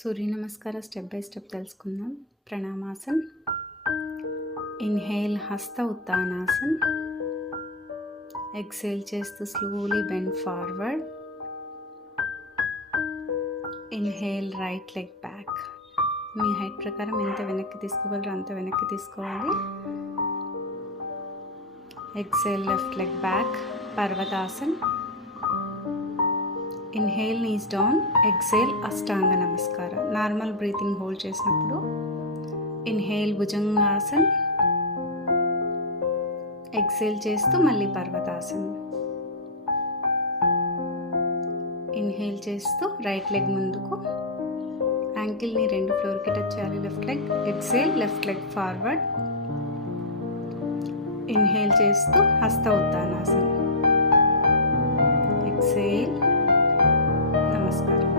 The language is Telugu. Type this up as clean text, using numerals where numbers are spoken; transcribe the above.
సూర్య నమస్కార స్టెప్ బై స్టెప్ తెలుసుకుందాం. ప్రణామాసన్. ఇన్హేల్ హస్త ఉత్తానాసన్. ఎక్సేల్ చేస్తూ slowly bend forward. Inhale right leg back. మీ హైట్ ప్రకారం ఎంత వెనక్కి తీసుకోగలరో అంత వెనక్కి తీసుకోవాలి. Exhale left leg back, parvatasan. Inhale knees down, exhale ashtanga namaskara. Normal breathing hold చేసినప్పుడు ఇన్హేల్ భుజంగాసన్, ఎక్సేల్ చేస్తూ మళ్ళీ పర్వతాసన్. ఇన్హేల్ చేస్తూ రైట్ లెగ్ ముందుకు, యాంకిల్ని 2 ఫ్లోర్కి టచ్ చేయాలి. Left leg, exhale left leg forward. Inhale చేస్తూ హస్త ఉత్తానాసన్, ఎక్సేల్ నమస్కారం.